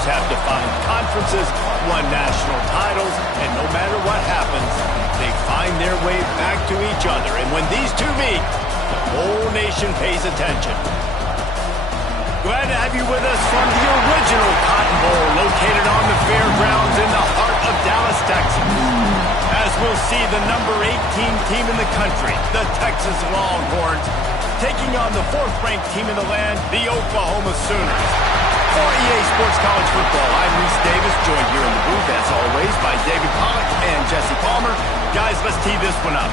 Warriors have defined conferences, won national titles, and no matter what happens, they find their way back to each other. And when these two meet, the whole nation pays attention. Glad to have you with us from the original Cotton Bowl, located on the fairgrounds in the heart of Dallas, Texas. As we'll see the number 18 team in the country, the Texas Longhorns, taking on the 4th-ranked team in the land, the Oklahoma Sooners. For EA Sports College Football, I'm Reese Davis, joined here in the booth, as always, by David Pollack and Jesse Palmer. Guys, let's tee this one up.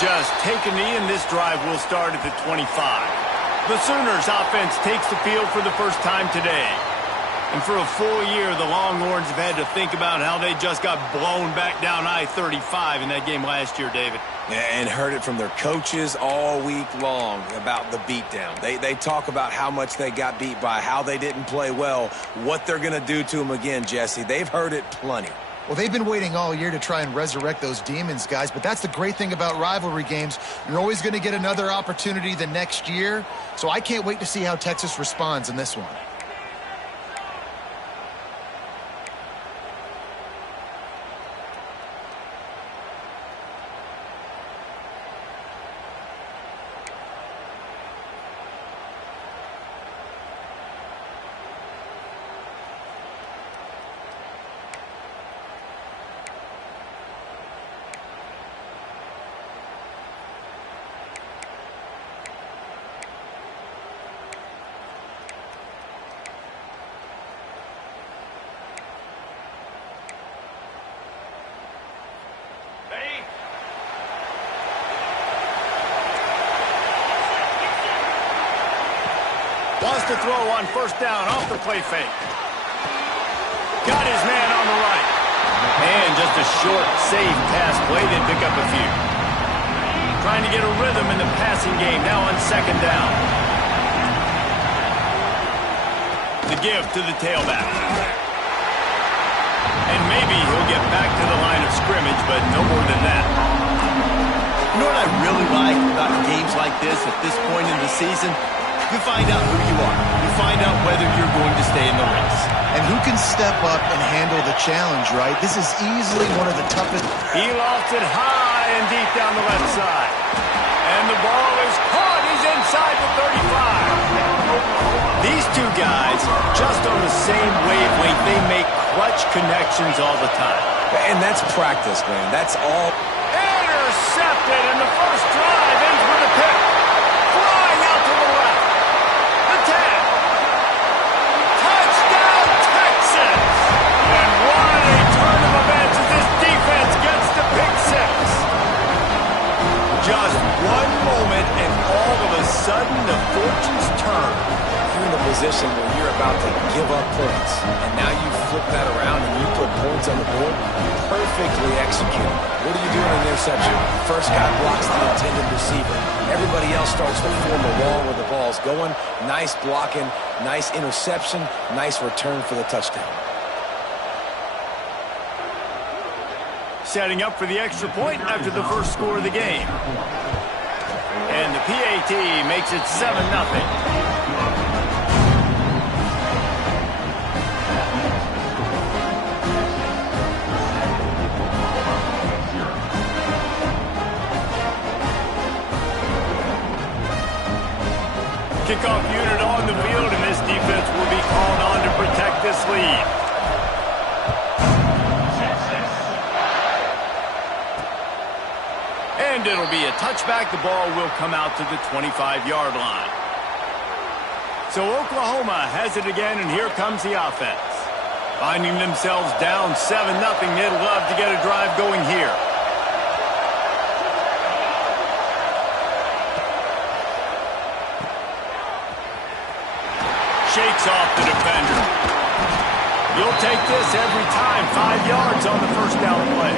Just take a knee, and this drive will start at the 25. The Sooners offense takes the field for the first time today. And for a full year, the Longhorns have had to think about how they just got blown back down I-35 in that game last year, David. And heard it from their coaches all week long about the beatdown. They talk about how much they got beat by, how they didn't play well, what they're going to do to them again, Jesse. They've heard it plenty. Well, they've been waiting all year to try and resurrect those demons, guys, but that's the great thing about rivalry games. You're always going to get another opportunity the next year, so I can't wait to see how Texas responds in this one. Wants to throw on first down off the play fake. Got his man on the right. And just a short, safe pass play. They pick up a few. Trying to get a rhythm in the passing game now on second down. The give to the tailback. And maybe he'll get back to the line of scrimmage, but no more than that. You know what I really like about games like this at this point in the season? You find out who you are. You find out whether you're going to stay in the race. And who can step up and handle the challenge, right? This is easily one of the toughest. He lofts it high and deep down the left side. And the ball is caught. He's inside the 35. These two guys, just on the same wavelength, they make clutch connections all the time. And that's practice, man. That's all. Intercepted, and the first drive ends with a pick. Flying out to the left. The 10. Touchdown, Texas! And what a turn of events as this defense gets to pick six. Just one moment, and all of a sudden, the fortunes turn. You're in a position where you're about to give up points, and now you flip that around and you put points on the board. Perfectly executed. What do you do in an interception? First guy blocks the intended receiver. Everybody else starts to form a wall where the ball's going. Nice blocking, nice interception, nice return for the touchdown. Setting up for the extra point after the first score of the game. And the PAT makes it 7-0. Kickoff unit on the field, and this defense will be called on to protect this lead. And it'll be a touchback. The ball will come out to the 25-yard line. So Oklahoma has it again, and here comes the offense. Finding themselves down 7-0, they'd love to get a drive going here. Shakes off the defender. You'll take this every time. 5 yards on the first down play.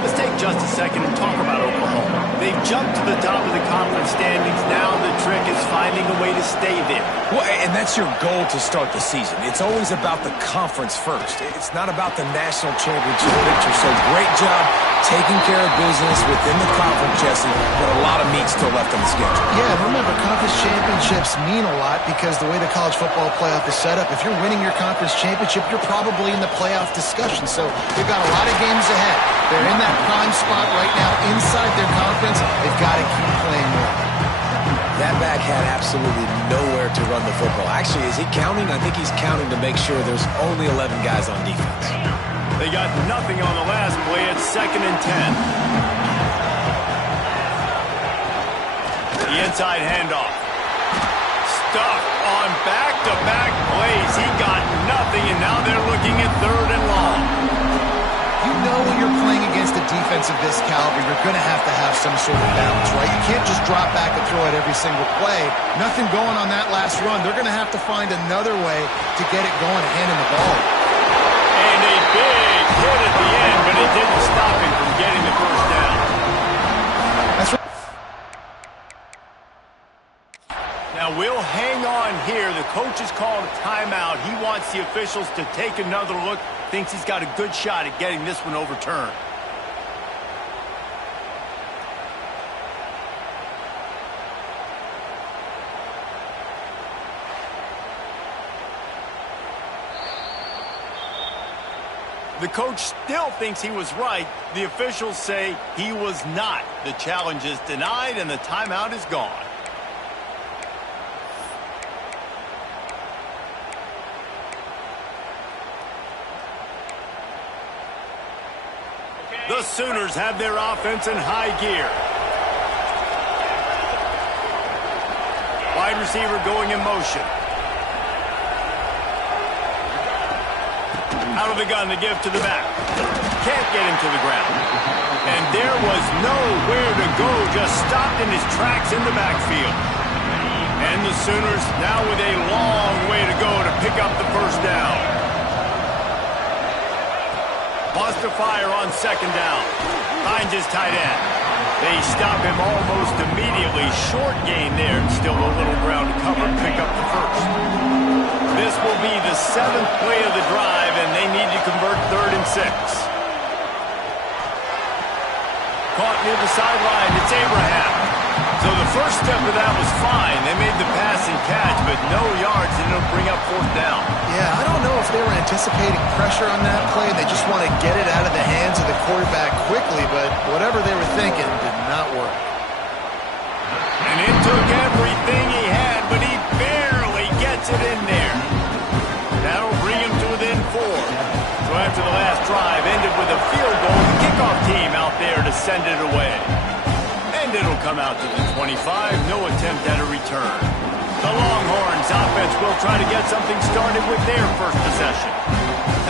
Let's take just a second and talk about Oklahoma. They've jumped to the top of the conference standings. Now the trick is finding a way to stay there. Well, and that's your goal to start the season. It's always about the conference first. It's not about the national championship picture. So great job taking care of business within the conference, Jesse, but a lot of meat still left on the schedule. Yeah, and remember, conference championships mean a lot because the way the college football playoff is set up, if you're winning your conference championship, you're probably in the playoff discussion. So they've got a lot of games ahead. They're in that prime spot right now inside their conference. They've got to keep playing well. That back had absolutely nowhere to run the football. Actually, is he counting? I think he's counting to make sure there's only 11 guys on defense. They got nothing on the last play. It's 2nd and 10. The inside handoff. Stuffed on back-to-back plays. He got nothing, and now they're looking at 3rd and long. You know when you're playing against a defense of this caliber, you're going to have some sort of balance, right? You can't just drop back and throw it every single play. Nothing going on that last run. They're going to have to find another way to get it going and hand in the ball. And a big hit at the end, but it didn't stop him from getting the first down. That's right. Now we'll hang on here. The coach has called a timeout. He wants the officials to take another look. Thinks he's got a good shot at getting this one overturned. The coach still thinks he was right. The officials say he was not. The challenge is denied and the timeout is gone. The Sooners have their offense in high gear. Wide receiver going in motion. Out of the gun to give to the back. Can't get him to the ground. And there was nowhere to go, just stopped in his tracks in the backfield. And the Sooners now with a long way to go to pick up the first down. Lost to fire on 2nd down. Finds his tight end. They stop him almost immediately. Short gain there. Still a little ground to cover. Pick up the first. This will be the 7th play of the drive, and they need to convert 3rd and 6. Caught near the sideline. It's Abraham. So the first step of that was fine. They made the pass and catch, but no yards, and it'll bring up 4th down. Yeah, I don't know if they were anticipating pressure on that play. They just want to get it out of the hands of the quarterback quickly, but whatever they were thinking did not work. And it took everything he had, but he barely gets it in there. That'll bring him to within 4. So after the last drive ended with a field goal, the kickoff team out there to send it away. And it'll come out to the 25. No attempt at a return. The Longhorns offense will try to get something started with their first possession.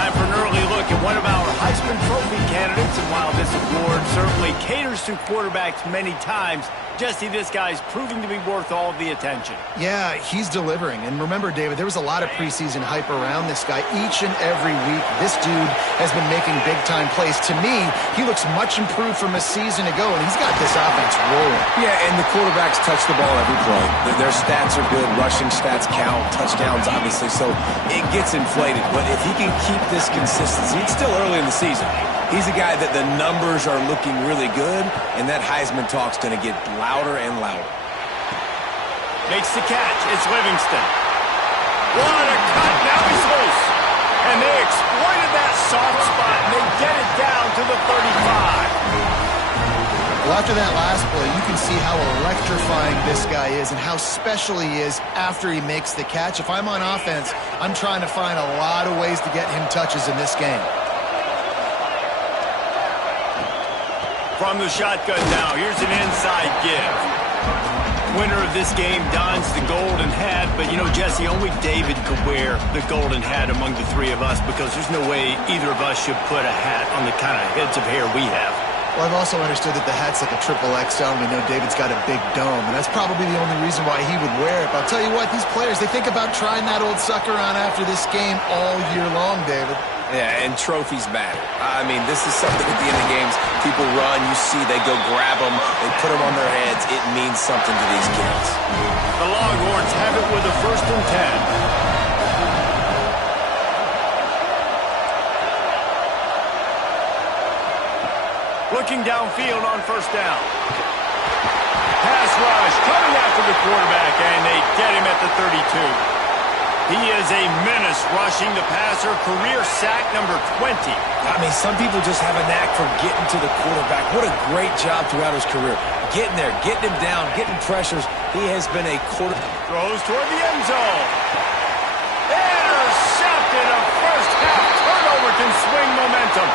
Time for an early look at one of our Heisman Trophy candidates. And while this award certainly caters to quarterbacks many times, Jesse, this guy's proving to be worth all of the attention. Yeah, he's delivering. And remember, David, there was a lot of preseason hype around this guy. Each and every week, this dude has been making big-time plays. To me, he looks much improved from a season ago, and he's got this offense rolling. Yeah, and the quarterbacks touch the ball every play. Their stats are good. Rushing stats count. Touchdowns, obviously. So it gets inflated. But if he can keep this consistency, it's still early in the season. He's a guy that the numbers are looking really good, and that Heisman talk's going to get louder and louder. Makes the catch. It's Livingston. What a cut. Now he's loose. And they exploited that soft spot, and they get it down to the 35. Well, after that last play, you can see how electrifying this guy is and how special he is after he makes the catch. If I'm on offense, I'm trying to find a lot of ways to get him touches in this game. From the shotgun now, here's an inside give. Winner of this game dons the golden hat, but you know, Jesse, only David could wear the golden hat among the three of us because there's no way either of us should put a hat on the kind of heads of hair we have. Well, I've also understood that the hat's like a triple XL, and we know David's got a big dome, and that's probably the only reason why he would wear it. But I'll tell you what, these players, they think about trying that old sucker on after this game all year long, David. Yeah, and trophies matter. I mean, this is something at the end of games. People run, you see, they go grab them, they put them on their heads. It means something to these kids. The Longhorns have it with a 1st and 10. Looking downfield on 1st down. Pass rush coming after the quarterback, and they get him at the 32. He is a menace rushing the passer, career sack number 20. I mean, some people just have a knack for getting to the quarterback. What a great job throughout his career. Getting there, getting him down, getting pressures. He has been a quarter. Throws toward the end zone. Intercepted. A first half turnover can swing momentum.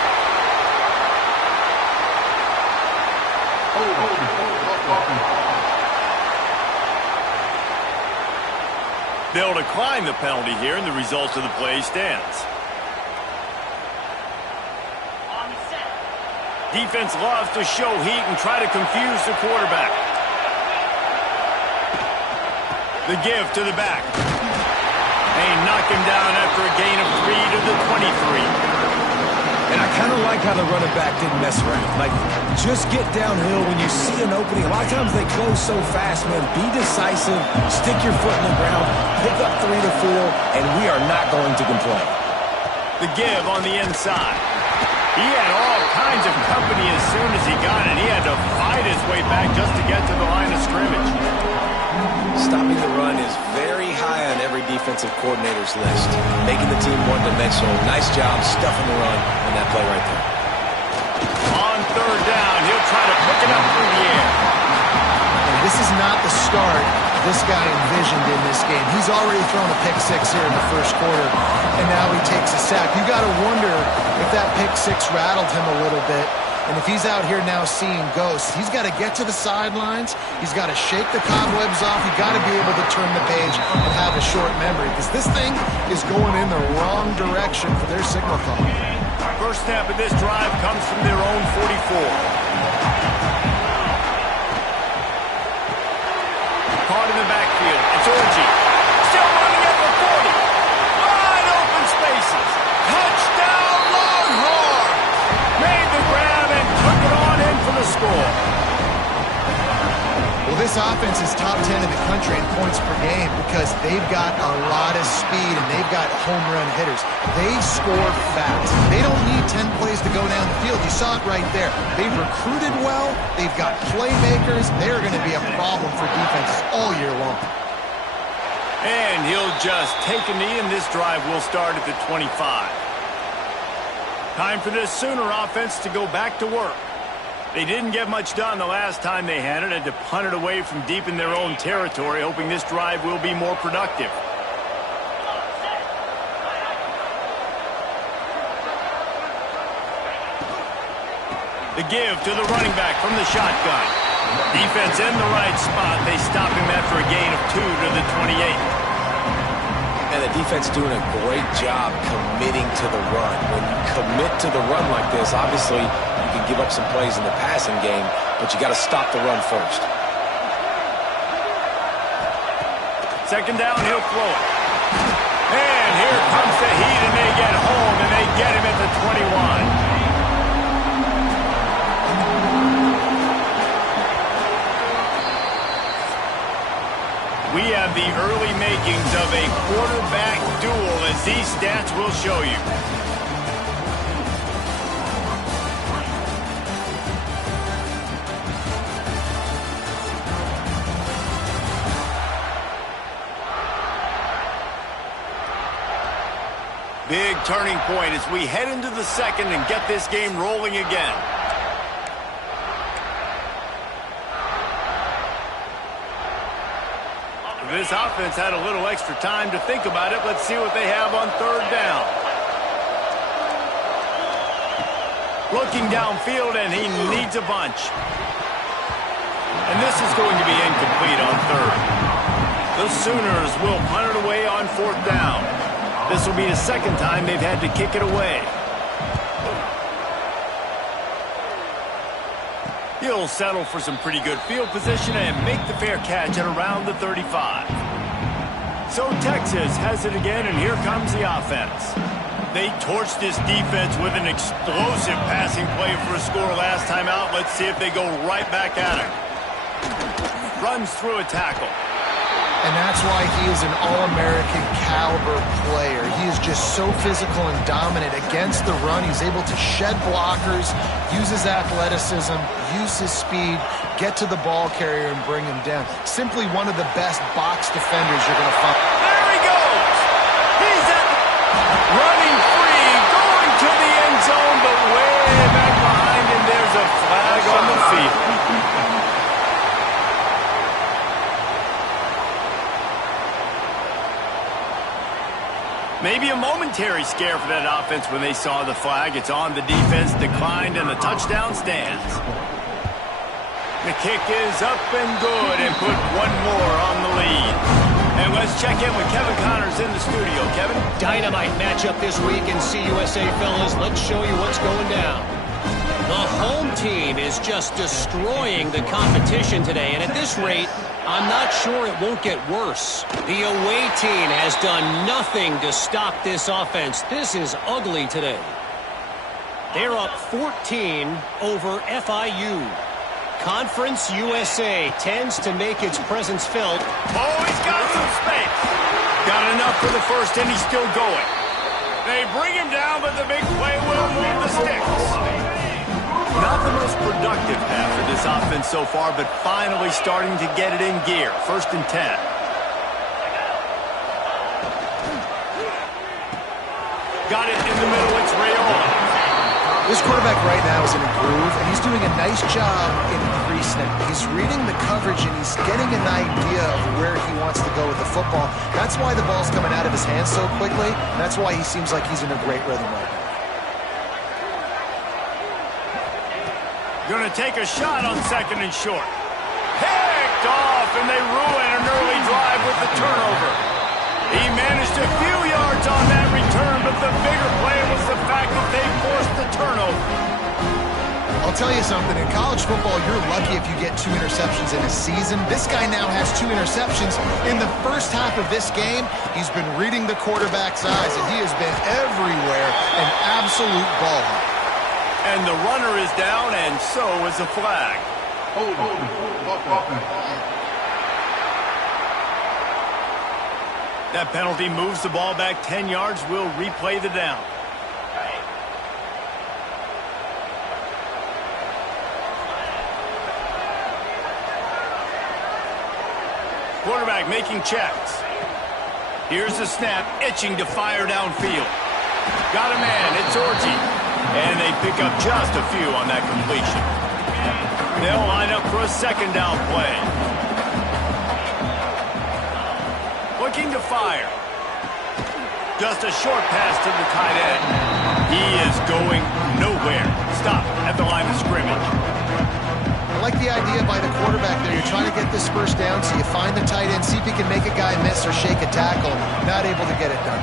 They'll decline the penalty here, and the result of the play stands. Defense loves to show heat and try to confuse the quarterback. The give to the back. They knock him down after a gain of 3 to the 23. And I kind of like how the running back didn't mess around. Like, just get downhill when you see an opening. A lot of times they close so fast, man. Be decisive, stick your foot in the ground, pick up 3 to 4, and we are not going to complain. The give on the inside. He had all kinds of company as soon as he got it. He had to fight his way back just to get to the line of scrimmage. Stopping the run is very high on every defensive coordinator's list. Making the team one-dimensional. Nice job stuffing the run on that play right there. On 3rd down, he'll try to pick it up through the air. And this is not the start this guy envisioned in this game. He's already thrown a pick 6 here in the 1st quarter, and now he takes a sack. You got to wonder if that pick 6 rattled him a little bit. And if he's out here now seeing ghosts, he's got to get to the sidelines. He's got to shake the cobwebs off. He's got to be able to turn the page and have a short memory, because this thing is going in the wrong direction for their signal call. First snap of this drive comes from their own 44. Caught in the backfield. It's Orji. Still running at the 40. Wide open spaces. Touchdown Longhorns. Made the grab and took it on in for the score. Well, this offense is top 10 in the country in points per game because they've got a lot of speed and they've got home run hitters. They score fast. They don't need 10 plays to go down the field. You saw it right there. They've recruited well. They've got playmakers. They're going to be a problem for defenses all year long. And he'll just take a knee, and this drive will start at the 25. Time for this Sooner offense to go back to work. They didn't get much done the last time they had it, had to punt it away from deep in their own territory, hoping this drive will be more productive. The give to the running back from the shotgun. Defense in the right spot. They stop him after a gain of 2 to the 28. And the defense doing a great job committing to the run. When you commit to the run like this, obviously you can give up some plays in the passing game, but you got to stop the run first. Second down, he'll throw it. And here comes the heat, and they get home, and they get him at the 21. We have the early makings of a quarterback duel, as these stats will show you. Big turning point as we head into the second and get this game rolling again. This offense had a little extra time to think about it. Let's see what they have on 3rd down. Looking downfield, and he needs a bunch. And this is going to be incomplete on 3rd. The Sooners will punt it away on 4th down. This will be the second time they've had to kick it away. He'll settle for some pretty good field position and make the fair catch at around the 35. So Texas has it again, and here comes the offense. They torched this defense with an explosive passing play for a score last time out. Let's see if they go right back at it. Runs through a tackle. And that's why he is an All-American caliber player. He is just so physical and dominant against the run. He's able to shed blockers, use his athleticism, use his speed, get to the ball carrier and bring him down. Simply one of the best box defenders you're going to find. There he goes! He's at the... running free, going to the end zone, but way back behind him, there's a flag on the field. Maybe a momentary scare for that offense when they saw the flag. It's on, the defense declined, and the touchdown stands. The kick is up and good, and put one more on the lead. And let's check in with Kevin Connors in the studio. Kevin? Dynamite matchup this week in CUSA, fellas. Let's show you what's going down. The home team is just destroying the competition today, and at this rate, I'm not sure it won't get worse. The away team has done nothing to stop this offense. This is ugly today. They're up 14 over FIU. Conference USA tends to make its presence felt. Oh, he's got some space. Got enough for the first, and he's still going. They bring him down, but the big play will move the sticks. Not the most productive half for this offense so far, but finally starting to get it in gear. 1st and 10. Got it in the middle. It's Rayola. This quarterback right now is in a groove, and he's doing a nice job in pre-snap. He's reading the coverage, and he's getting an idea of where he wants to go with the football. That's why the ball's coming out of his hands so quickly. That's why he seems like he's in a great rhythm right now. Going to take a shot on 2nd and short. Picked off, and they ruin an early drive with the turnover. He managed a few yards on that return, but the bigger play was the fact that they forced the turnover. I'll tell you something. In college football, you're lucky if you get 2 interceptions in a season. This guy now has 2 interceptions. In the first half of this game, he's been reading the quarterback's eyes, and he has been everywhere, an absolute ball hawk. And the runner is down, and so is the flag. That penalty moves the ball back 10 yards. We'll replay the down. Quarterback making checks. Here's the snap, itching to fire downfield. Got a man, it's Orji. And they pick up just a few on that completion. They'll line up for a 2nd down play. Looking to fire. Just a short pass to the tight end. He is going nowhere. Stop at the line of scrimmage. I like the idea by the quarterback there. You're trying to get this first down, so you find the tight end, see if he can make a guy miss or shake a tackle. Not able to get it done.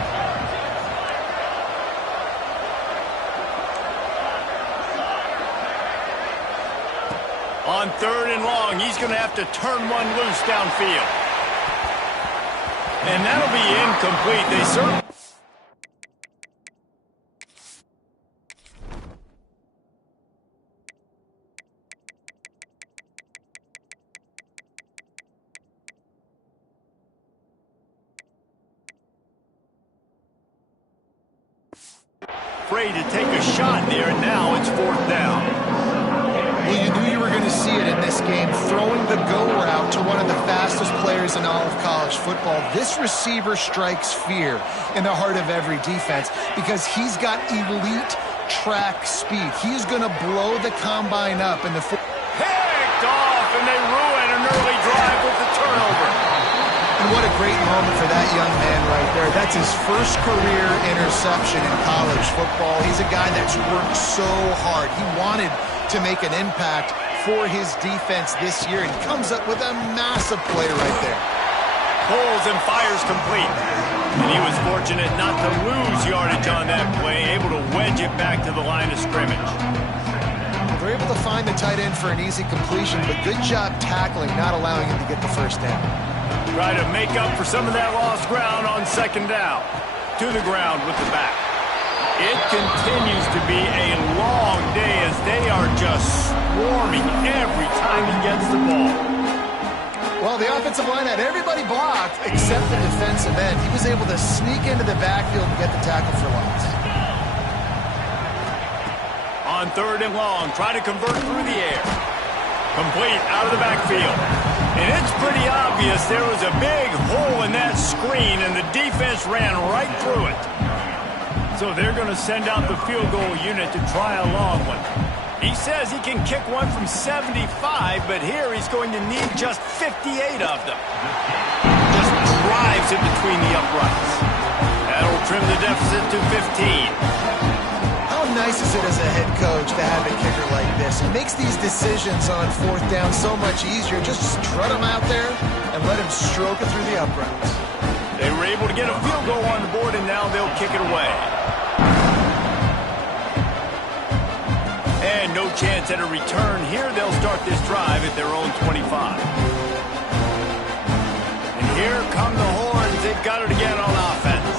On 3rd and long, he's going to have to turn one loose downfield. And that'll be incomplete. They certainly... Afraid to take a shot there, and now it's 4th down. Well, you knew you were going to see it in this game, throwing the go route to one of the fastest players in all of college football. This receiver strikes fear in the heart of every defense because he's got elite track speed. He is going to blow the combine up in the... Picked off, and they ruin an early drive with the turnover. And what a great moment for that young man right there. That's his first career interception in college football. He's a guy that's worked so hard. He wanted to make an impact for his defense this year, and he comes up with a massive play right there. Pulls and fires complete. And he was fortunate not to lose yardage on that play, able to wedge it back to the line of scrimmage. They're able to find the tight end for an easy completion, but good job tackling, not allowing him to get the first down. Try to make up for some of that lost ground on second down. To the ground with the back. It continues to be a long day as they are just swarming every time he gets the ball. Well, the offensive line had everybody blocked except the defensive end. He was able to sneak into the backfield and get the tackle for loss. On third and long, try to convert through the air. Complete out of the backfield. And it's pretty obvious there was a big hole in that screen, and the defense ran right through it. So they're going to send out the field goal unit to try a long one. He says he can kick one from 75, but here he's going to need just 58 of them. Just drives it between the uprights. That'll trim the deficit to 15. How nice is it as a head coach to have a kicker like this? He makes these decisions on fourth down so much easier. Just strut him out there and let him stroke it through the uprights. They were able to get a field goal on the board, and now they'll kick it away. And no chance at a return here. They'll start this drive at their own 25. And here come the horns. They've got it again on offense.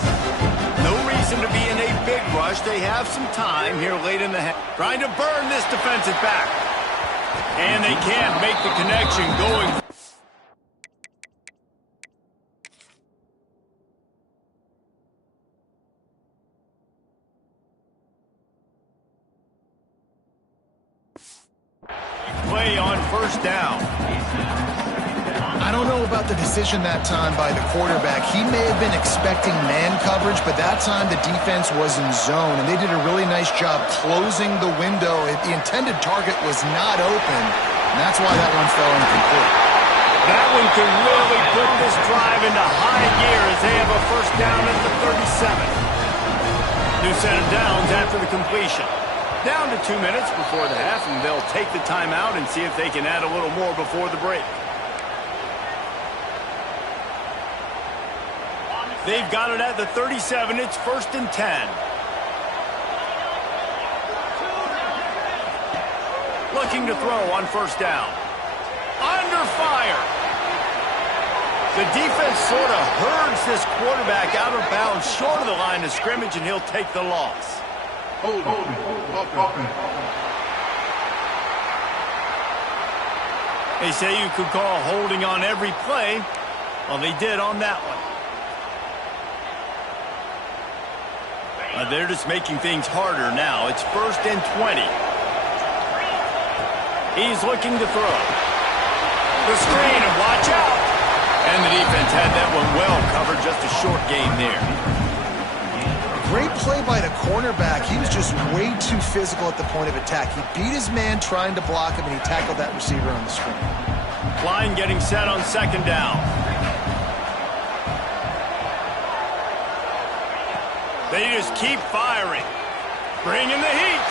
No reason to be in a big rush. They have some time here late in the half. Trying to burn this defensive back. And they can't make the connection going. Play on first down. I don't know about the decision that time by the quarterback. He may have been expecting man coverage, but that time the defense was in zone, and they did a really nice job closing the window. The intended target was not open, and that's why that one fell incomplete. That one can really put this drive into high gear as they have a first down at the 37. New set of downs after the completion. Down to 2 minutes before the half, and they'll take the timeout and see if they can add a little more before the break. They've got it at the 37. It's 1st and 10. Looking to throw on first down. Under fire. The defense sort of herds this quarterback out of bounds short of the line of scrimmage, and he'll take the loss. They say you could call holding on every play. Well, they did on that one. They're just making things harder now. It's 1st and 20. He's looking to throw. The screen, and watch out. And the defense had that one well covered. Just a short gain there. Great play by the cornerback. He was just way too physical at the point of attack. He beat his man trying to block him, and he tackled that receiver on the screen. Line getting set on second down. They just keep firing. Bring in the heat.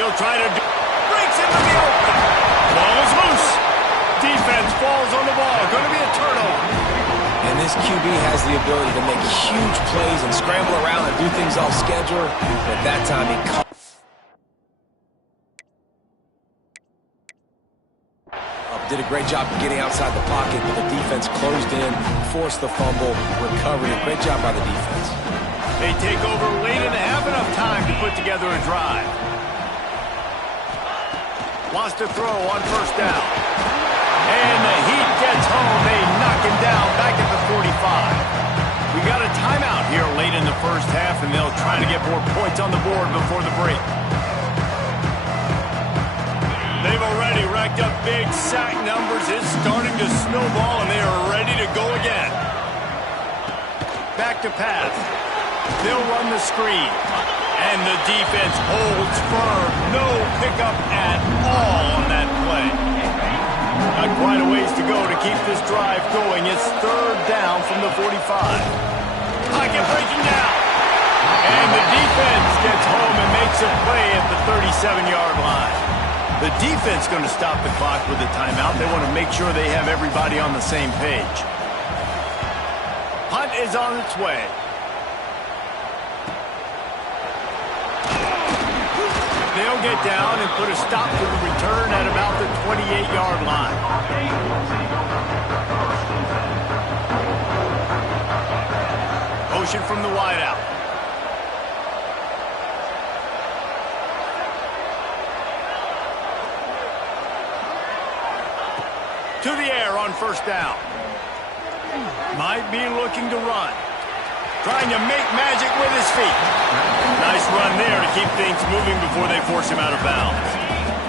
He'll try to breaks into the open. Ball is loose. Defense falls on the ball. Going to be a turnover. And this QB has the ability to make huge plays and scramble around and do things off schedule. But at that time, he did a great job of getting outside the pocket, but the defense closed in, forced the fumble, recovered. Great job by the defense. They take over late in the half, enough time to put together a drive. Wants to throw on first down. And the Heat gets home. They knock him down back at the 45. We got a timeout here late in the first half, and they'll try to get more points on the board before the break. They've already racked up big sack numbers. It's starting to snowball, and they are ready to go again. Back to pass. They'll run the screen. And the defense holds firm. No pickup at all on that play. Got quite a ways to go to keep this drive going. It's third down from the 45. Pocket breaking down. And the defense gets home and makes a play at the 37-yard line. The defense going to stop the clock with a timeout. They want to make sure they have everybody on the same page. Punt is on its way. They'll get down and put a stop to the return at about the 28-yard line. Motion from the wideout. To the air on first down. Might be looking to run. Trying to make magic with his feet. Nice run there to keep things moving before they force him out of bounds.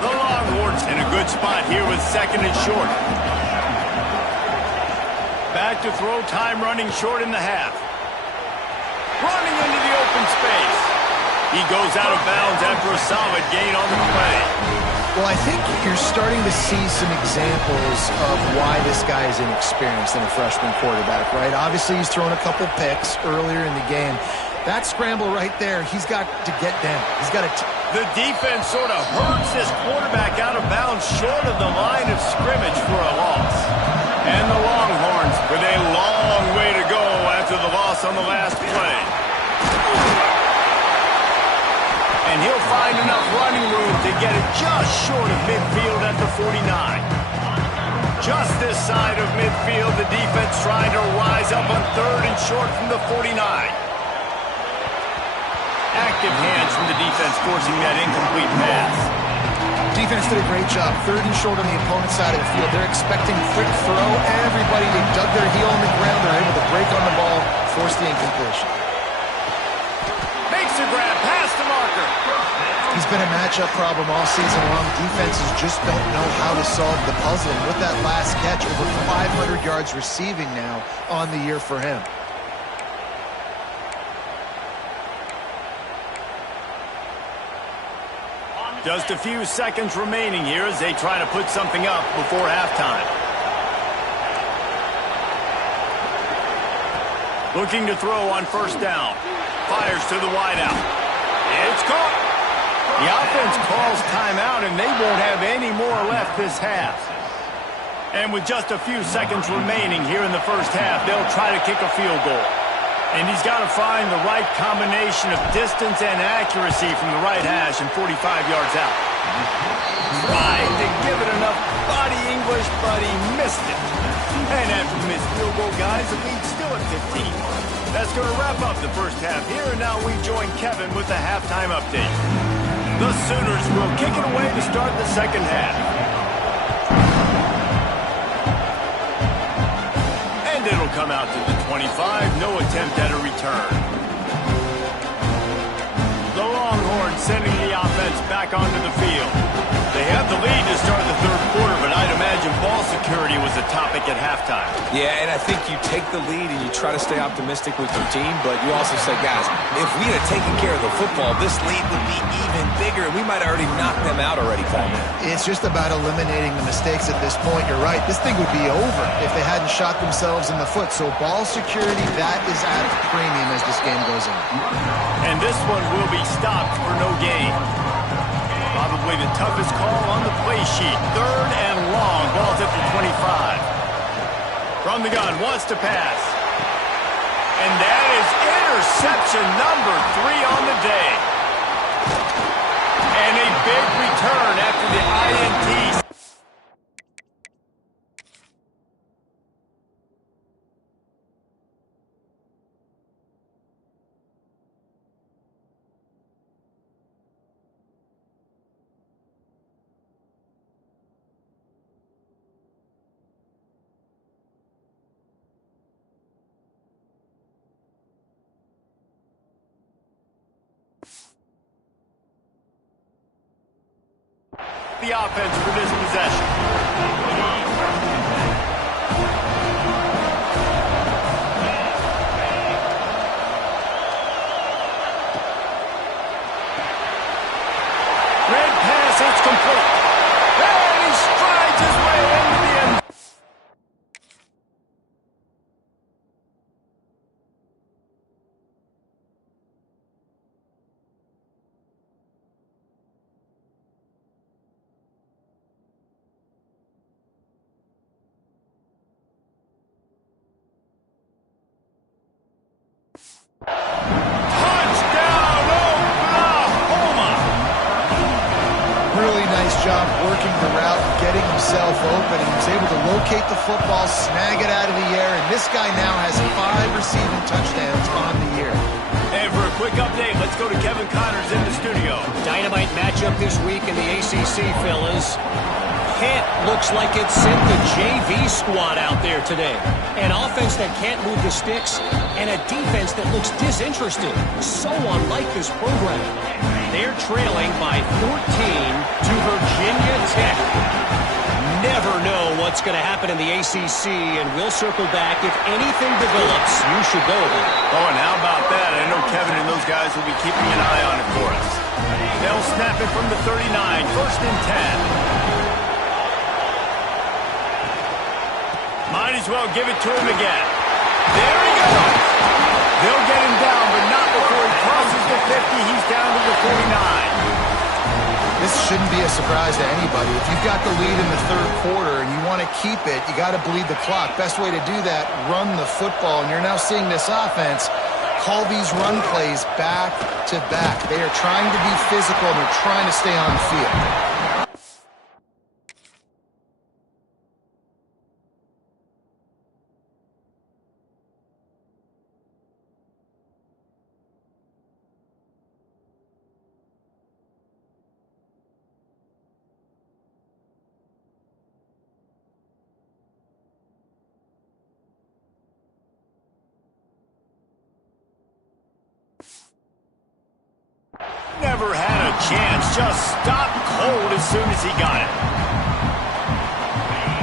The Longhorns in a good spot here with second and short. Back to throw, time running short in the half. Running into the open space. He goes out of bounds after a solid gain on the play. Well, I think you're starting to see some examples of why this guy is inexperienced in a freshman quarterback, right? Obviously, he's thrown a couple picks earlier in the game. That scramble right there, he's got to get down. He's got to... The defense sort of hurts this quarterback out of bounds short of the line of scrimmage for a loss. And the Longhorns with a long way to go after the loss on the last play. And he'll find enough running room to get it just short of midfield at the 49. Just this side of midfield, the defense trying to rise up on third and short from the 49. Active hands from the defense forcing that incomplete pass. Defense did a great job. Third and short on the opponent's side of the field. They're expecting quick throw. Everybody, they dug their heel on the ground. They're able to break on the ball, force the incompletion. Makes a grab past the marker. He's been a matchup problem all season long. Defenses just don't know how to solve the puzzle. And with that last catch, over 500 yards receiving now on the year for him. Just a few seconds remaining here as they try to put something up before halftime. Looking to throw on first down. Fires to the wideout. It's caught. The offense calls timeout, and they won't have any more left this half. And with just a few seconds remaining here in the first half, they'll try to kick a field goal. And he's got to find the right combination of distance and accuracy from the right hash and 45 yards out. Tried to give it enough body English, but he missed it. And after the missed field goal, guys, the lead's still at 15. That's going to wrap up the first half here, and now we join Kevin with the halftime update. The Sooners will kick it away to start the second half. And it'll come out to the 25, no attempt at a return. The Longhorns sending the offense back onto the field. They have the lead to start the third quarter, but I'd imagine ball security was a topic at halftime. Yeah, and I think you take the lead and you try to stay optimistic with your team, but you also say, guys, if we had taken care of the football, this lead would be even bigger, and we might have already knocked them out already, Coleman. It's just about eliminating the mistakes at this point. You're right. This thing would be over if they hadn't shot themselves in the foot. So ball security, that is at a premium as this game goes on. And this one will be stopped for no gain. Probably the toughest call on the play sheet. Third and long. Ball's at the 25. From the gun, wants to pass. And that is interception number 3 on the day. And a big return after the INT. The offense for this possession. Red pass, it's complete. And he strides his way into the end. job working the route and getting himself open. He was able to locate the football, snag it out of the air, and this guy now has 5 receiving touchdowns on the year. And for a quick update, let's go to Kevin Connors in the studio. Dynamite matchup this week in the ACC, fellas. Kent looks like it sent the JV squad out there today. An offense that can't move the sticks and a defense that looks disinterested. So unlike this program. They're trailing by 14 to Virginia Tech. Never know what's going to happen in the ACC, and we'll circle back. If anything develops, you should go there. Oh, and how about that? I know Kevin and those guys will be keeping an eye on it for us. They'll snap it from the 39, 1st and 10. Might as well give it to him again. There he goes. They'll get him down, but not before he crosses the 50. He's down to the 49. This shouldn't be a surprise to anybody. If you've got the lead in the 3rd quarter and you want to keep it, you got to bleed the clock. Best way to do that, run the football. And you're now seeing this offense call these run plays back to back. They are trying to be physical, and they're trying to stay on the field. Never had a chance. Just stopped cold as soon as he got it.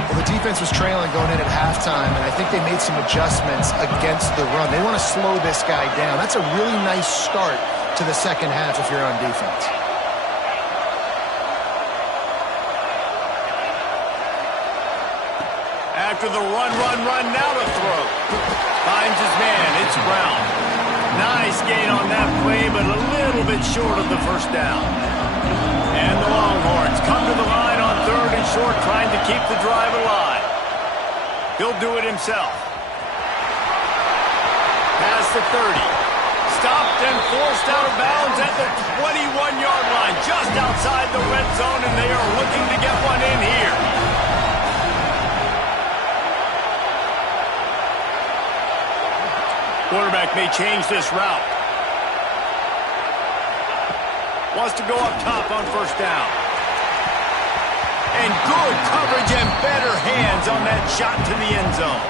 Well, the defense was trailing going in at halftime, and I think they made some adjustments against the run. They want to slow this guy down. That's a really nice start to the second half if you're on defense. After the run, now the throw. Finds his man. It's Brown. Nice gain on that play, but a little bit short of the 1st down. And the Longhorns come to the line on 3rd and short, trying to keep the drive alive. He'll do it himself. Past the 30. Stopped and forced out of bounds at the 21-yard line, just outside the red zone, and they are looking to get one in here. Quarterback may change this route. Wants to go up top on 1st down. And good coverage and better hands on that shot to the end zone.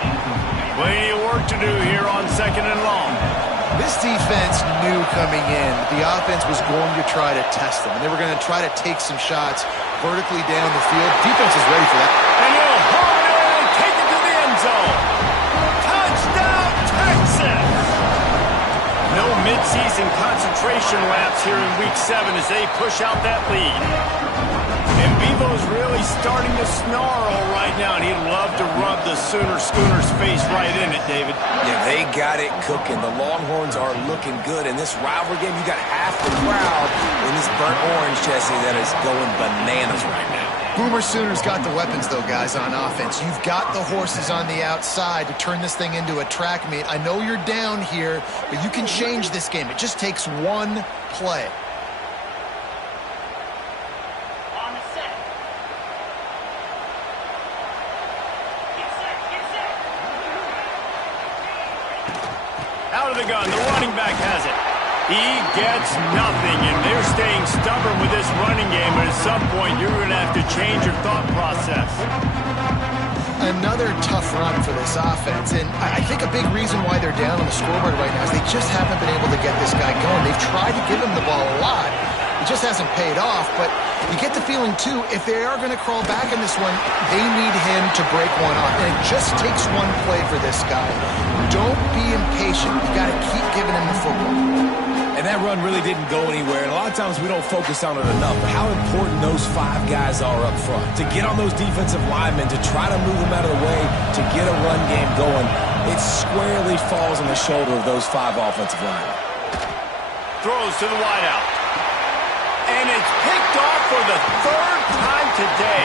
Plenty of work to do here on 2nd and long. This defense knew coming in the offense was going to try to test them, and they were going to try to take some shots vertically down the field. Defense is ready for that. And he'll hold it and take it to the end zone. Touchdown, Texas! No midseason concentration laps here in Week 7 as they push out that lead. And Bevo's really starting to snarl right now, and he'd love to rub the Sooner Schooner's face right in it, David. Yeah, they got it cooking. The Longhorns are looking good. In this rivalry game, you got half the crowd in this burnt orange, Jesse, that is going bananas right now. Boomer Sooners got the weapons, though, guys, on offense. You've got the horses on the outside to turn this thing into a track meet. I know you're down here, but you can change this game. It just takes one play. Out of the gun, the running back has it. He gets nothing, and they're staying stubborn with this running game, but at some point you're going to have to change your thought process. Another tough run for this offense, and I think a big reason why they're down on the scoreboard right now is they just haven't been able to get this guy going. They've tried to give him the ball a lot. It just hasn't paid off, but you get the feeling, too, if they are going to crawl back in this one, they need him to break one off, and it just takes one play for this guy. Don't be impatient. You got to keep giving him the football. And that run really didn't go anywhere. And a lot of times we don't focus on it enough. But how important those 5 guys are up front. To get on those defensive linemen, to try to move them out of the way, to get a run game going, it squarely falls on the shoulder of those 5 offensive linemen. Throws to the wideout. And it's picked off for the 3rd time today.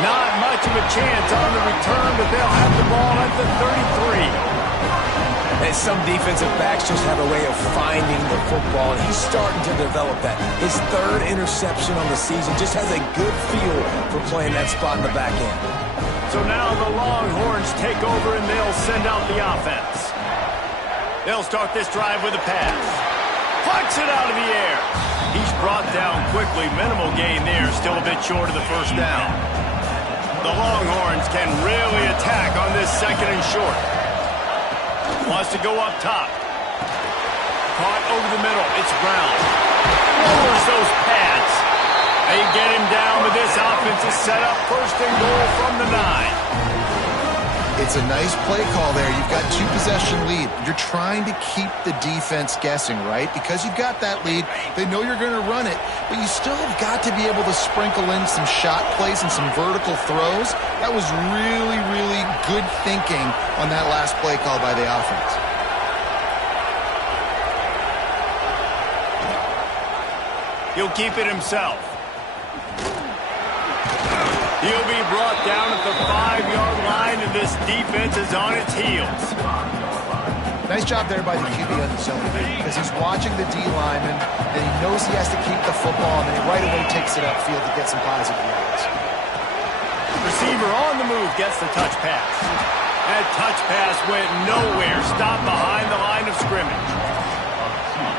Not much of a chance on the return, but they'll have the ball at the 33. And some defensive backs just have a way of finding the football, and he's starting to develop that. His third interception on the season just has a good feel for playing that spot in the back end. So now the Longhorns take over, and they'll send out the offense. They'll start this drive with a pass. Plucks it out of the air. He's brought down quickly. Minimal gain there. Still a bit short of the first down. The Longhorns can really attack on this second and short. Wants to go up top. Caught over the middle. It's Brown. Lowers those pads. They get him down, but this offense is set up. First and goal from the 9. It's a nice play call there. You've got 2-possession lead. You're trying to keep the defense guessing, right? Because you've got that lead. They know you're going to run it, but you still have got to be able to sprinkle in some shot plays and some vertical throws. That was really, really good thinking on that last play call by the offense. He'll keep it himself. He'll be brought down at the 5-yard line, and this defense is on its heels. Nice job there by the QB on the zone, because he's watching the D lineman, and he knows he has to keep the football, and then he right away takes it upfield to get some positive yards. Receiver on the move gets the touch pass. That touch pass went nowhere. Stopped behind the line of scrimmage.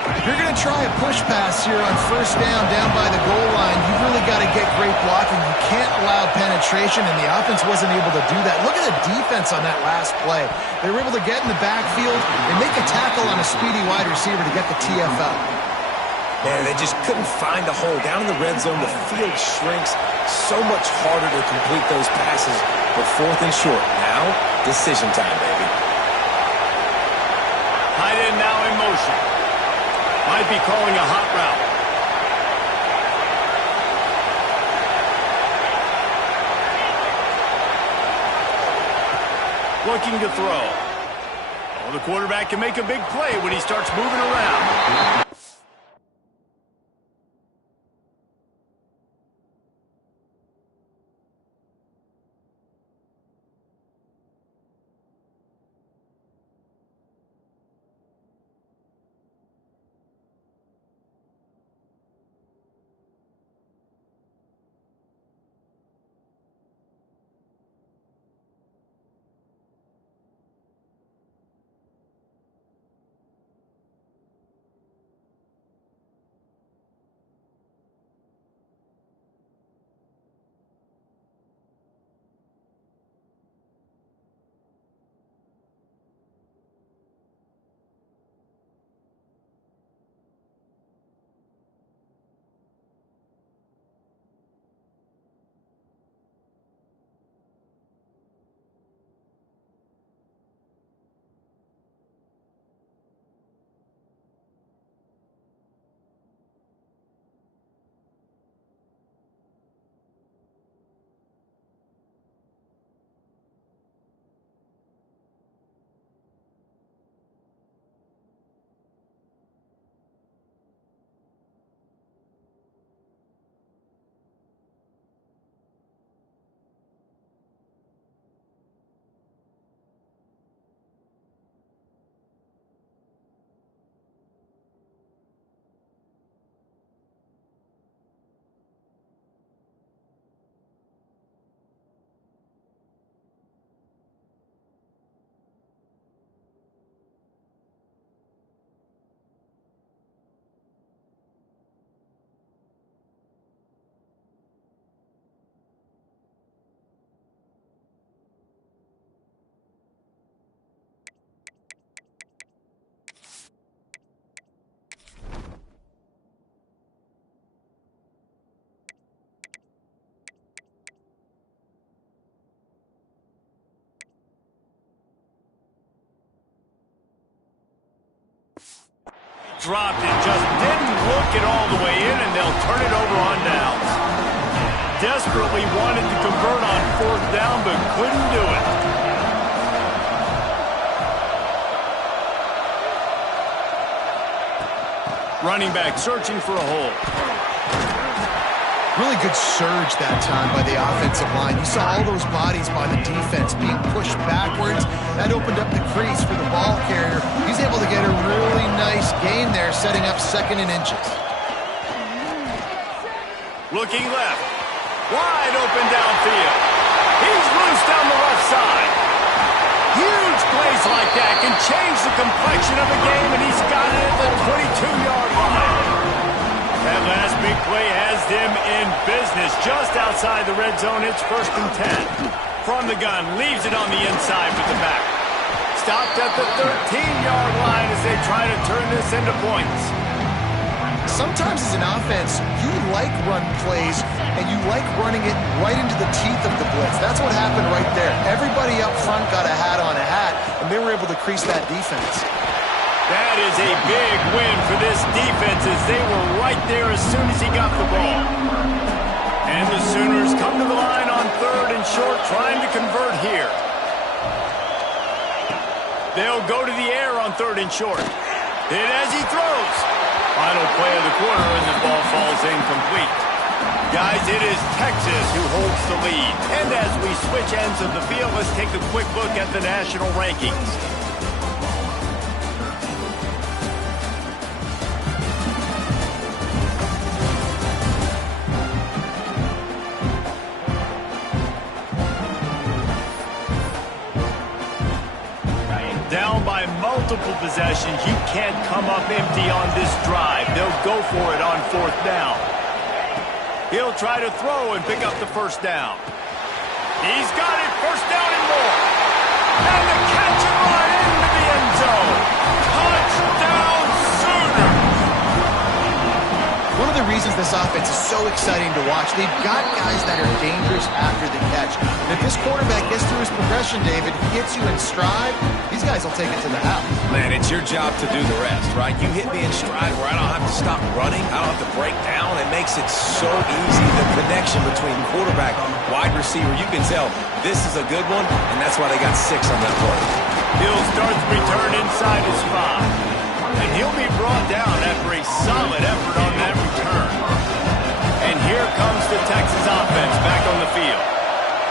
If you're going to try a push pass here on first down by the goal line, you really got to get great blocking. You can't allow penetration, and the offense wasn't able to do that. Look at the defense on that last play. They were able to get in the backfield and make a tackle on a speedy wide receiver to get the TFL. Man, they just couldn't find a hole. Down in the red zone, the field shrinks. So much harder to complete those passes, but fourth and short. Now, decision time, baby. Tight end now in motion. Might be calling a hot route. Looking to throw. Oh, the quarterback can make a big play when he starts moving around. Dropped it, just didn't look it all the way in, and they'll turn it over on downs. Desperately wanted to convert on fourth down, but couldn't do it. Running back searching for a hole. Really good surge that time by the offensive line. You saw all those bodies by the defense being pushed backwards. That opened up the crease for the ball carrier. He's able to get a really nice gain there, setting up 2nd and inches. Looking left. Wide open downfield. He's loose down the left side. Huge plays like that can change the complexion of a game, and he's got it at the 22-yard line. That last big play has them in business just outside the red zone. It's 1st and 10. From the gun, leaves it on the inside with the back. Stopped at the 13-yard line as they try to turn this into points. Sometimes as an offense, you like run plays, and you like running it right into the teeth of the blitz. That's what happened right there. Everybody up front got a hat on a hat, and they were able to crease that defense. That is a big win for this defense as they were right there as soon as he got the ball. And the Sooners come to the line on 3rd and short, trying to convert here. They'll go to the air on 3rd and short. Hit as he throws. Final play of the quarter, and the ball falls incomplete. Guys, it is Texas who holds the lead. And as we switch ends of the field, let's take a quick look at the national rankings. Down by multiple possessions. You can't come up empty on this drive. They'll go for it on 4th down. He'll try to throw and pick up the 1st down. He's got it. 1st down and more. And the catch and run into the end zone. Touchdown, Sooners. One of the reasons this offense is so exciting to watch, they've got guys that are dangerous after the catch. And if this quarterback gets through his progression, David, he gets you in stride, these guys will take it to the house. Man, it's your job to do the rest, right? You hit me in stride where I don't have to stop running. I don't have to break down. It makes it so easy. The connection between quarterback, wide receiver, you can tell this is a good one, and that's why they got 6 on that play. He'll start the return inside his 5. And he'll be brought down after a solid effort on that return. And here comes the Texas offense back on the field.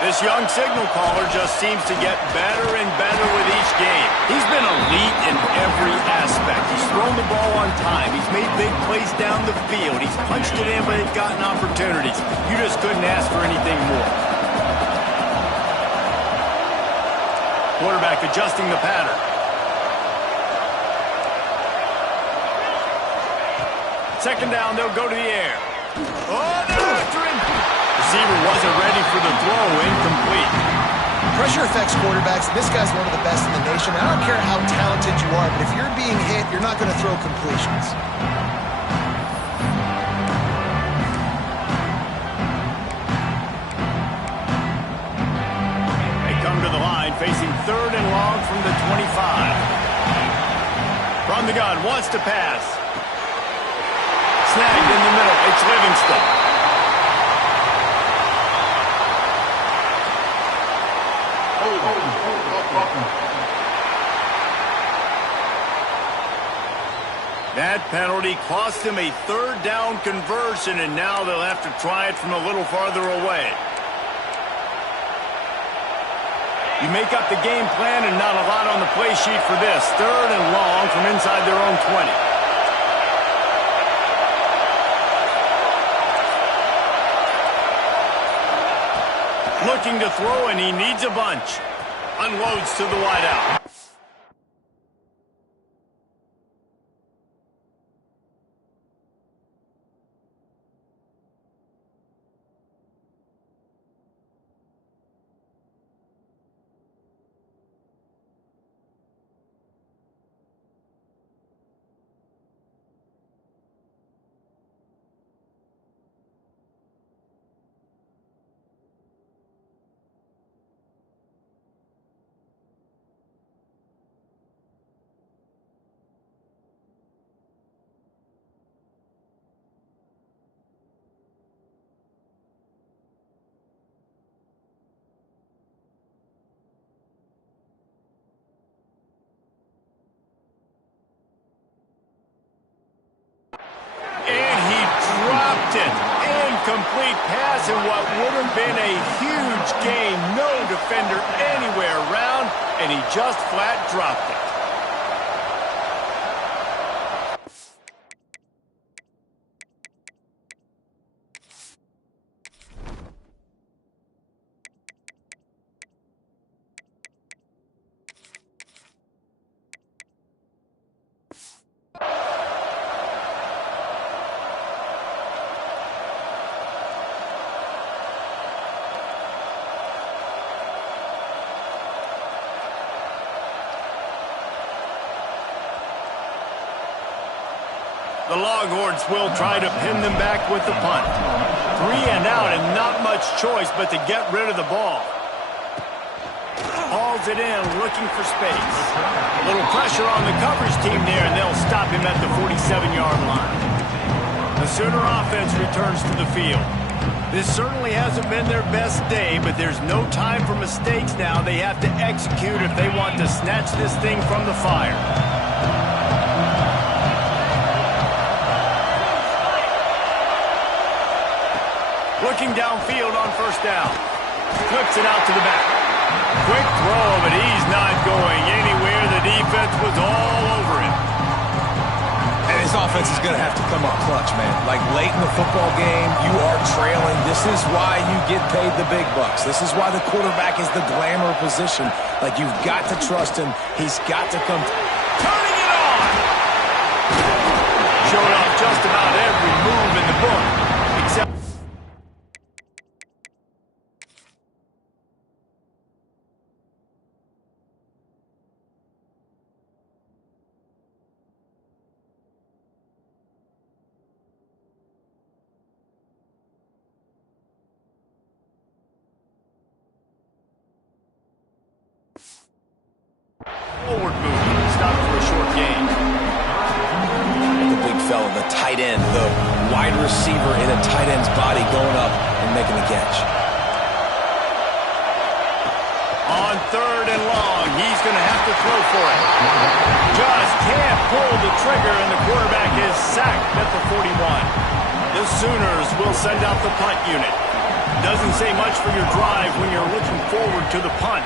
This young signal caller just seems to get better and better with each game. He's been elite in every aspect. He's thrown the ball on time. He's made big plays down the field. He's punched it in when he's gotten opportunities. You just couldn't ask for anything more. Quarterback adjusting the pattern. Second down, they'll go to the air. Oh, they're after him. Receiver wasn't ready for the throw, incomplete. Pressure affects quarterbacks. This guy's one of the best in the nation. I don't care how talented you are, but if you're being hit, you're not going to throw completions. They come to the line, facing 3rd and long from the 25. From the gun, wants to pass. Snagged in the middle. It's Livingston. That penalty cost them a 3rd down conversion, and now they'll have to try it from a little farther away. You make up the game plan and not a lot on the play sheet for this. 3rd and long from inside their own 20. Looking to throw, and he needs a bunch. Unloads to the wideout. incomplete pass in what would have been a huge gain. No defender anywhere around, and he just flat dropped it. The Longhorns will try to pin them back with the punt. 3 and out and not much choice but to get rid of the ball. Hauls it in, looking for space. A little pressure on the coverage team there, and they'll stop him at the 47-yard line. The Sooner offense returns to the field. This certainly hasn't been their best day, but there's no time for mistakes now. They have to execute if they want to snatch this thing from the fire. Looking downfield on first down. Flips it out to the back. Quick throw, but he's not going anywhere. The defense was all over him. And his offense is going to have to come up clutch, man. Like late in the football game, you are trailing. This is why you get paid the big bucks. This is why the quarterback is the glamour position. Like, you've got to trust him. He's got to come. Turning it on! Showing off just about every move in the book, except... forward movement. Stop for a short gain. The big fella, the tight end, the wide receiver in a tight end's body going up and making the catch. On 3rd and long, he's going to have to throw for it. Just can't pull the trigger, and the quarterback is sacked at the 41. The Sooners will send out the punt unit. Doesn't say much for your drive when you're looking forward to the punt.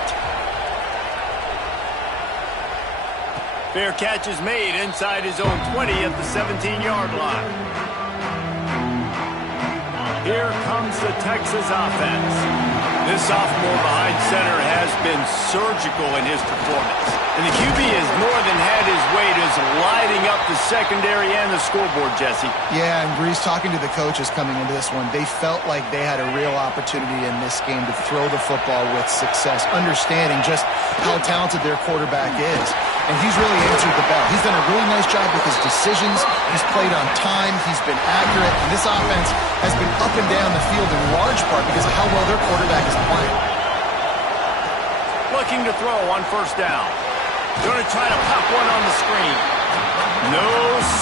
Fair catch is made inside his own 20 at the 17-yard line. Here comes the Texas offense. This sophomore behind center has been surgical in his performance. And the QB has more than had his weight as lighting up the secondary and the scoreboard, Jesse. Yeah, and Breeze, talking to the coaches coming into this one, they felt like they had a real opportunity in this game to throw the football with success, understanding just how talented their quarterback is. And he's really answered the bell. He's done a really nice job with his decisions. He's played on time. He's been accurate. And this offense has been up and down the field in large part because of how well their quarterback is playing. Looking to throw on first down. Going to try to pop one on the screen. No,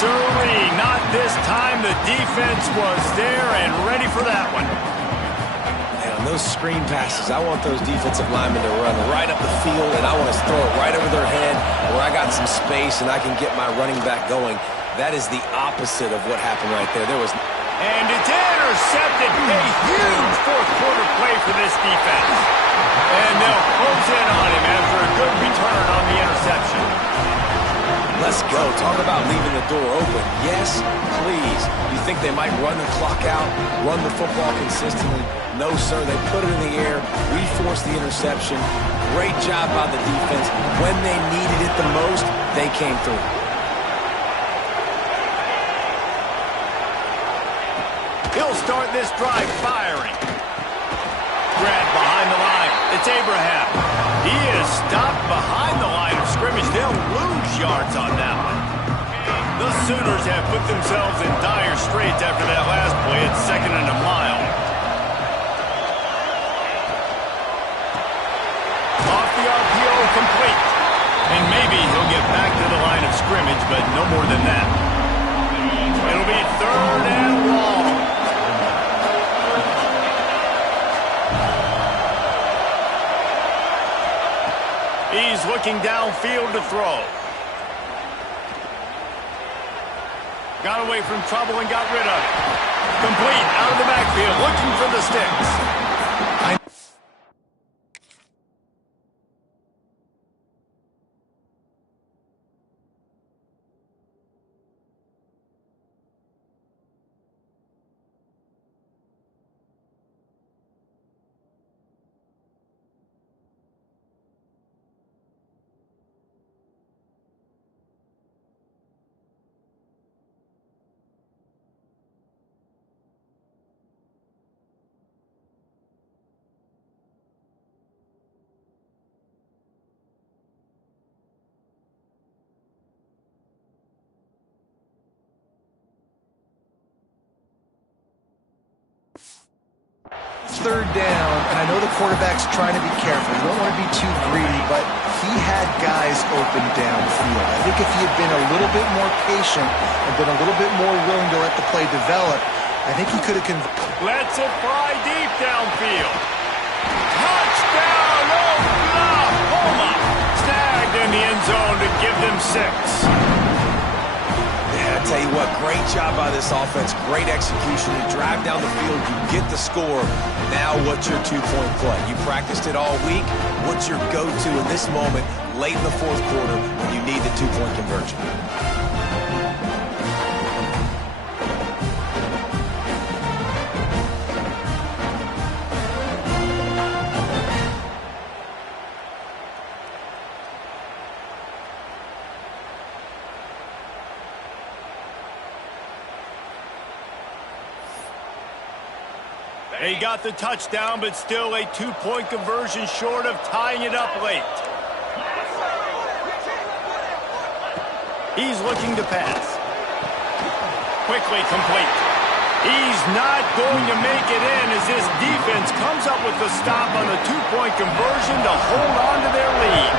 sirree. Not this time. The defense was there and ready for that one. And on those screen passes, I want those defensive linemen to run right up the field, and I want to throw it right over their head where I got some space and I can get my running back going. That is the opposite of what happened right there. And it's intercepted. A huge fourth-quarter play for this defense. And they'll close in on him after a good return on the interception. Let's go. Talk about leaving the door open. Yes, please. You think they might run the clock out, run the football consistently? No, sir. They put it in the air. We forced the interception. Great job by the defense. When they needed it the most, they came through. He'll start this drive firing. Grabbed behind the line. It's Abraham. He is stopped behind the line of scrimmage. They'll lose yards on that one. The Sooners have put themselves in dire straits after that last play. It's 2nd and a mile. Off the RPO, complete. And maybe he'll get back to the line of scrimmage, but no more than that. It'll be 3rd and long. He's looking downfield to throw. Got away from trouble and got rid of it. Complete out of the backfield, looking for the sticks. Third down, and I know the quarterback's trying to be careful. You don't want to be too greedy, but he had guys open downfield. I think if he had been a little bit more patient and been a little bit more willing to let the play develop, I think he could have Lets it fly deep downfield. Touchdown, Oklahoma! Snagged in the end zone to give them 6. I tell you what, great job by this offense. Great execution. You drive down the field, you get the score. Now what's your two-point play? You practiced it all week. What's your go-to in this moment late in the fourth quarter when you need the two-point conversion? He got the touchdown, but still a two-point conversion short of tying it up late. He's looking to pass. Quickly complete. He's not going to make it in as this defense comes up with the stop on the two-point conversion to hold on to their lead.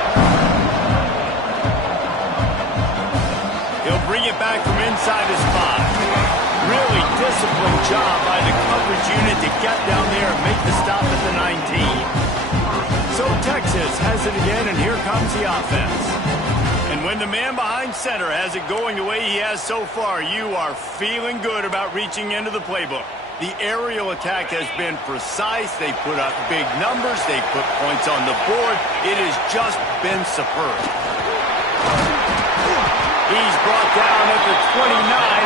He'll bring it back from inside his 5. Really disciplined job by the coverage unit to get down there and make the stop at the 19. So Texas has it again, and here comes the offense. And when the man behind center has it going the way he has so far, you are feeling good about reaching into the playbook. The aerial attack has been precise. They put up big numbers. They put points on the board. It has just been superb. He's brought down at the 29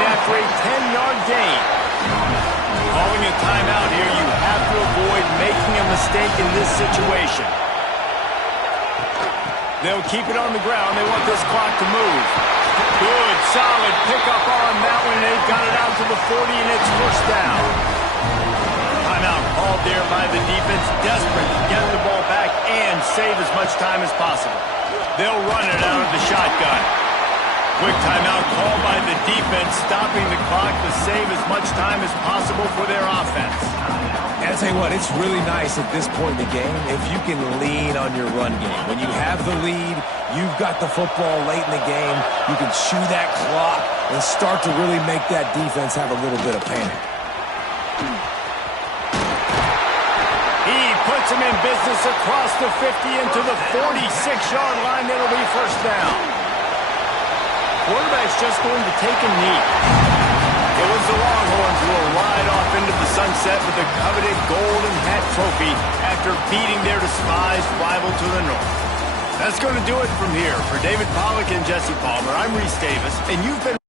after a 10-yard gain. Calling a timeout here, you have to avoid making a mistake in this situation. They'll keep it on the ground. They want this clock to move. Good, solid pickup on that one. They've got it out to the 40, and it's first down. Timeout called there by the defense, desperate to get the ball back and save as much time as possible. They'll run it out of the shotgun. Quick timeout called by the defense, stopping the clock to save as much time as possible for their offense. And I'll tell you what, it's really nice at this point in the game if you can lean on your run game. When you have the lead, you've got the football late in the game, you can chew that clock and start to really make that defense have a little bit of panic. He puts him in business across the 50 into the 46-yard line. It'll be first down. Quarterback's just going to take a knee. It was the Longhorns who will ride off into the sunset with the coveted Golden Hat Trophy after beating their despised rival to the north. That's going to do it from here. For David Pollack and Jesse Palmer, I'm Reese Davis, and you've been